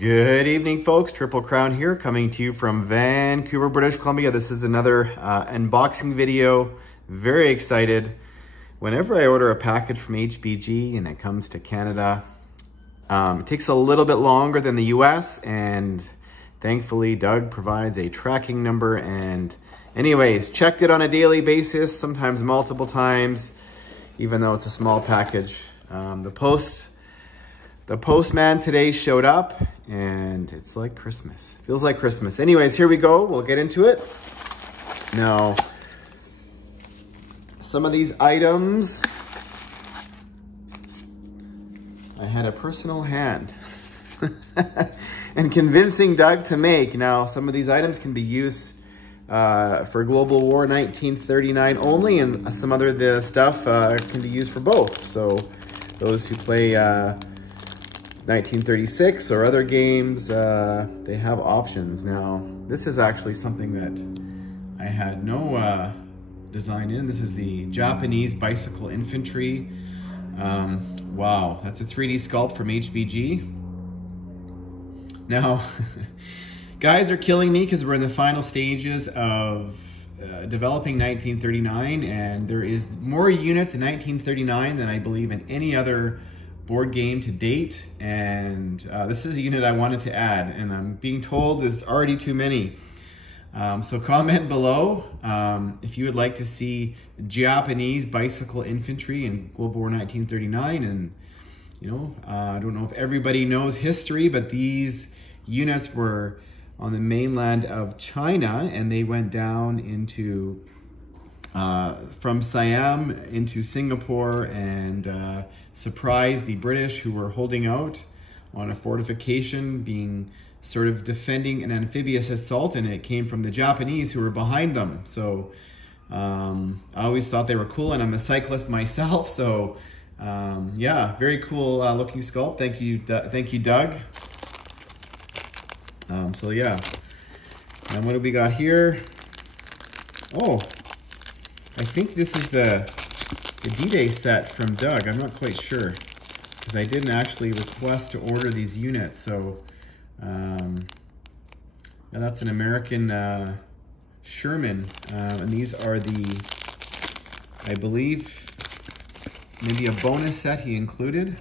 Good evening, folks. Triple Crown here, coming to you from Vancouver, British Columbia. This is another unboxing video. Very excited. Whenever I order a package from HBG and it comes to Canada, it takes a little bit longer than the US, and thankfully Doug provides a tracking number. And anyways, checked it on a daily basis, sometimes multiple times, even though it's a small package. The postman today showed up, and it's like Christmas. Feels like Christmas. Anyways, here we go. We'll get into it. Now, some of these items, I had a personal hand and convincing Doug to make. Now, some of these items can be used for Global War 1939 only, and some other the stuff can be used for both. So those who play 1936 or other games, they have options. Now, this is actually something that I had no design in. This is the Japanese Bicycle Infantry. Wow, that's a 3D sculpt from HBG. Now, guys are killing me because we're in the final stages of developing 1939, and there is more units in 1939 than I believe in any other board game to date, and this is a unit I wanted to add, and I'm being told there's already too many. So comment below if you would like to see Japanese Bicycle Infantry in Global War 1939. And you know, I don't know if everybody knows history, but these units were on the mainland of China, and they went down into from Siam into Singapore and surprised the British, who were holding out on a fortification, being sort of defending an amphibious assault, and it came from the Japanese, who were behind them. So I always thought they were cool, and I'm a cyclist myself, so yeah, very cool looking sculpt. Thank you, Doug. So yeah, and what do we got here? Oh, I think this is the D-Day set from Doug. I'm not quite sure, because I didn't actually request to order these units. So now that's an American Sherman, and these are the, I believe, maybe a bonus set he included.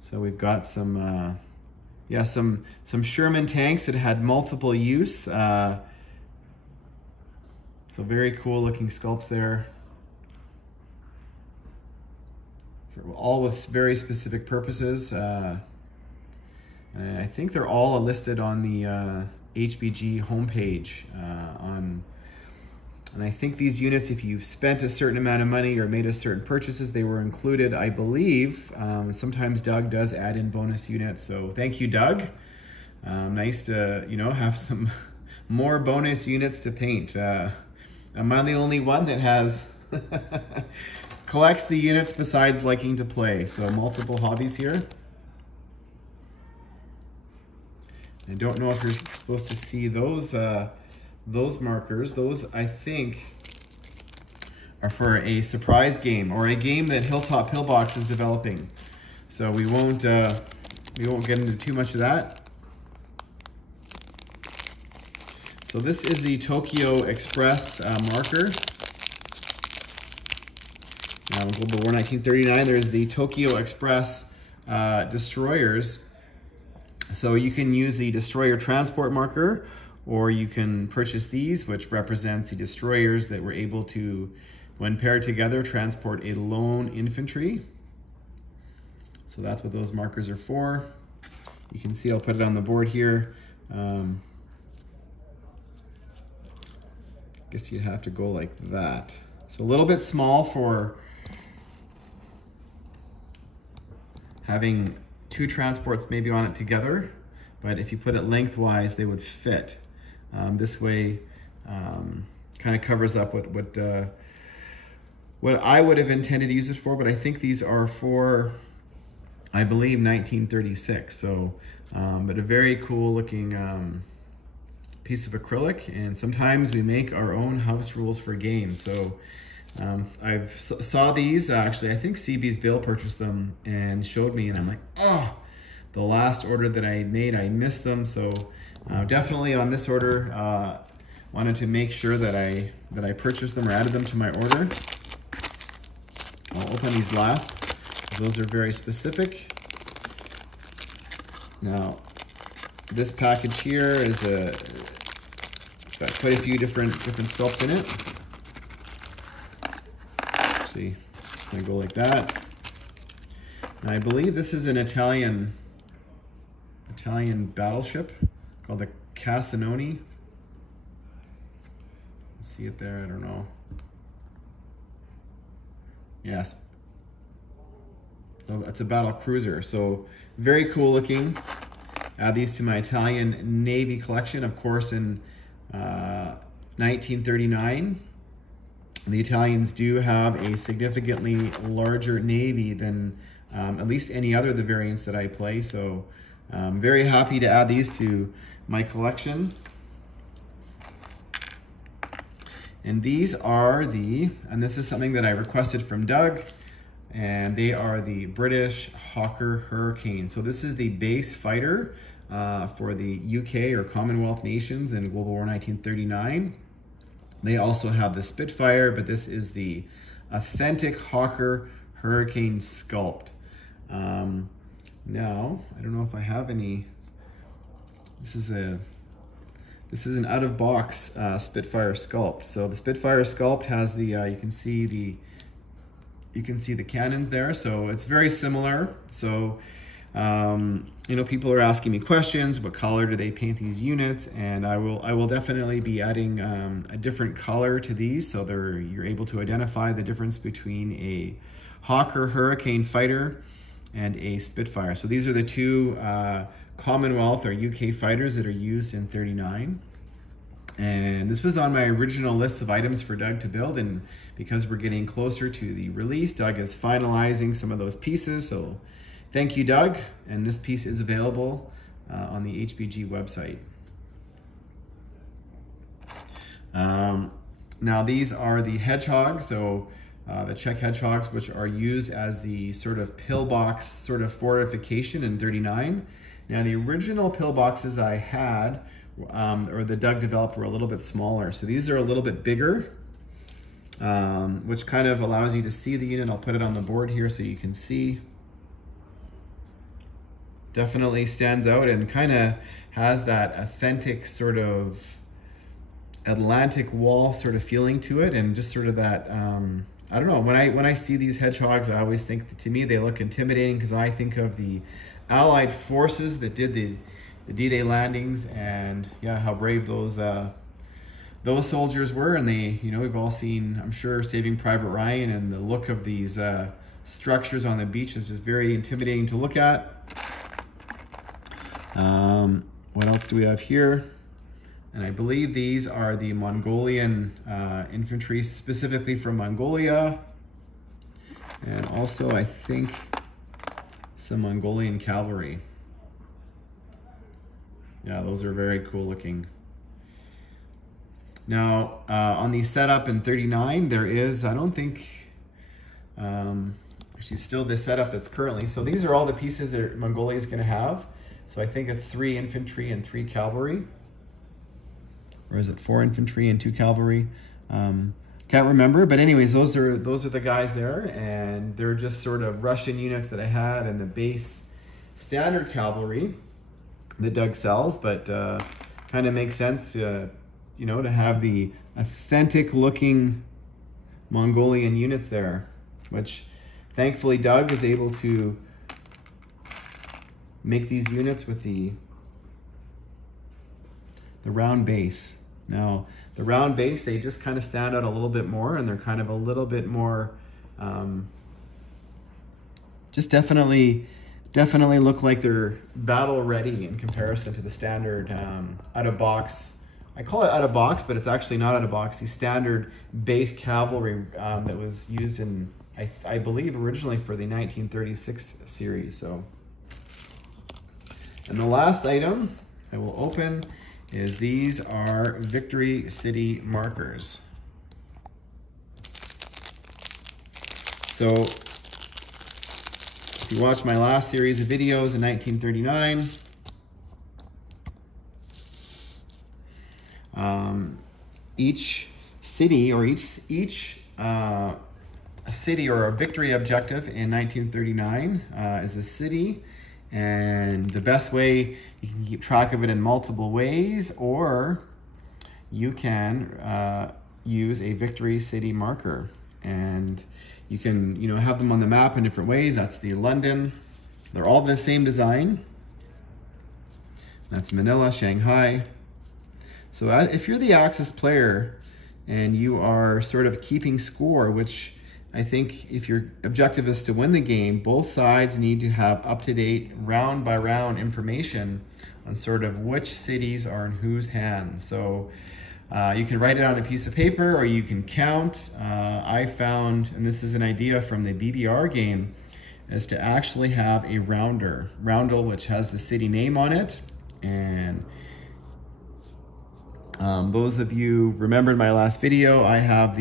So we've got some, yeah, some Sherman tanks that had multiple use. So very cool looking sculpts there, all with very specific purposes. And I think they're all listed on the HBG homepage. And I think these units, if you spent a certain amount of money or made a certain purchases, they were included, I believe. Sometimes Doug does add in bonus units, so thank you, Doug. Nice to, you know, have some more bonus units to paint. Am I the only one that has collects the units besides liking to play? So multiple hobbies here. I don't know if you're supposed to see those markers. Those, I think, are for a surprise game, or a game that Hilltop Pillbox is developing. So we won't get into too much of that. So this is the Tokyo Express marker. Global War 1939, there's the Tokyo Express destroyers. So you can use the destroyer transport marker, or you can purchase these, which represents the destroyers that were able to, when paired together, transport a lone infantry. So that's what those markers are for. You can see, I'll put it on the board here. Guess you'd have to go like that. So a little bit small for having two transports maybe on it together, but if you put it lengthwise, they would fit. This way, kind of covers up what I would have intended to use it for, but I think these are for, I believe, 1936. So, but a very cool looking piece of acrylic, and sometimes we make our own house rules for games. So Saw these, actually, I think CB's Bill purchased them and showed me, and I'm like, oh, the last order that I made, I missed them. So definitely on this order, wanted to make sure that I purchased them or added them to my order. I'll open these last. Those are very specific. Now, this package here is got quite a few different sculpts in it. See, it's gonna go like that. And I believe this is an Italian battleship called the Casanoni. See it there? I don't know. Yes. Oh, it's a battle cruiser. So very cool looking. Add these to my Italian Navy collection. Of course, in 1939, the Italians do have a significantly larger Navy than at least any other of the variants that I play. So I'm very happy to add these to my collection. And these are and this is something that I requested from Doug, and they are the British Hawker Hurricane. So this is the base fighter for the UK or Commonwealth nations in Global War 1939. They also have the Spitfire, but this is the authentic Hawker Hurricane sculpt. Now, I don't know if I have any. This is an out-of-box Spitfire sculpt. So the Spitfire sculpt has the you can see the cannons there. So it's very similar. So you know, people are asking me questions. What color do they paint these units? And I will definitely be adding a different color to these, so you're able to identify the difference between a Hawker Hurricane fighter and a Spitfire. So these are the two Commonwealth or UK fighters that are used in 39. And this was on my original list of items for Doug to build, and because we're getting closer to the release, Doug is finalizing some of those pieces. So thank you, Doug, and this piece is available on the HBG website. Now these are the hedgehogs, so the Czech hedgehogs, which are used as the sort of pillbox sort of fortification in 39. Now the original pillboxes I had, or the Doug developed, were a little bit smaller. So these are a little bit bigger, which kind of allows you to see the unit. I'll put it on the board here so you can see. Definitely stands out and kind of has that authentic sort of Atlantic wall sort of feeling to it, and just sort of that, I don't know, when I see these hedgehogs, I always think that, to me, they look intimidating, because I think of the Allied forces that did the D-Day landings, and yeah, how brave those soldiers were. And they, you know, we've all seen, I'm sure, Saving Private Ryan, and the look of these structures on the beach is just very intimidating to look at. What else do we have here? And I believe these are the Mongolian infantry, specifically from Mongolia. And also, I think, some Mongolian cavalry. Yeah, those are very cool looking. Now, on the setup in 39, there is, I don't think, actually still the setup that's currently, so these are all the pieces that Mongolia is going to have. So I think it's 3 infantry and 3 cavalry. Or is it 4 infantry and 2 cavalry? Can't remember, but anyways, those are the guys there, and they're just sort of Russian units that I had, and the base standard cavalry that Doug sells, but kind of makes sense to, you know, to have the authentic looking Mongolian units there, which thankfully Doug is able to make these units with the round base. Now, the round base, they just kind of stand out a little bit more, and they're kind of a little bit more, just definitely look like they're battle ready in comparison to the standard out of box. I call it out of box, but it's actually not out of box. The standard base cavalry that was used in, I believe, originally for the 1936 series. So, and the last item I will open is these are Victory City markers. So if you watched my last series of videos in 1939, each city or each a city or a victory objective in 1939 is a city, and the best way, you can keep track of it in multiple ways, or you can use a victory city marker, and you can have them on the map in different ways. That's the London. They're all the same design. That's Manila, Shanghai. So if you're the Axis player and you are sort of keeping score, which I think if your objective is to win the game, both sides need to have up-to-date, round-by-round information on sort of which cities are in whose hands. So you can write it on a piece of paper, or you can count. I found, and this is an idea from the BBR game, is to actually have a roundel which has the city name on it. And those of you remembered my last video, I have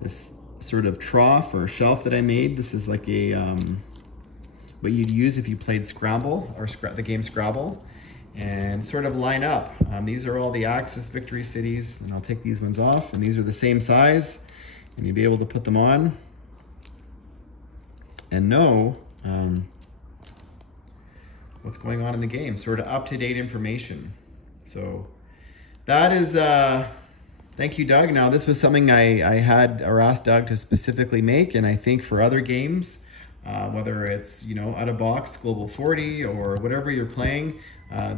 this sort of trough or shelf that I made. This is like a what you'd use if you played Scrabble or the game Scrabble, and sort of line up. These are all the Axis victory cities, and I'll take these ones off, and these are the same size, and you'll be able to put them on and know what's going on in the game, sort of up-to-date information. So that is, thank you, Doug. Now, this was something I had or asked Doug to specifically make, and I think for other games, whether it's, out of box, Global 40, or whatever you're playing,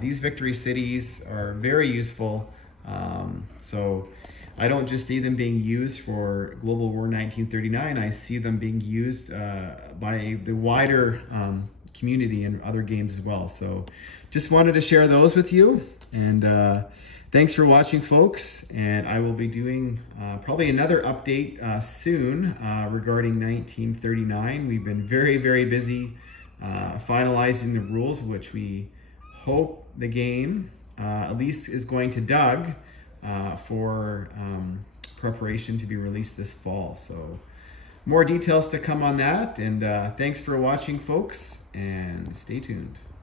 these victory cities are very useful. So I don't just see them being used for Global War 1939, I see them being used by the wider community in other games as well. So just wanted to share those with you, and thanks for watching, folks, and I will be doing probably another update soon regarding 1939. We've been very, very busy finalizing the rules, which we hope the game at least is going to Doug for preparation to be released this fall. So more details to come on that, and thanks for watching, folks, and stay tuned.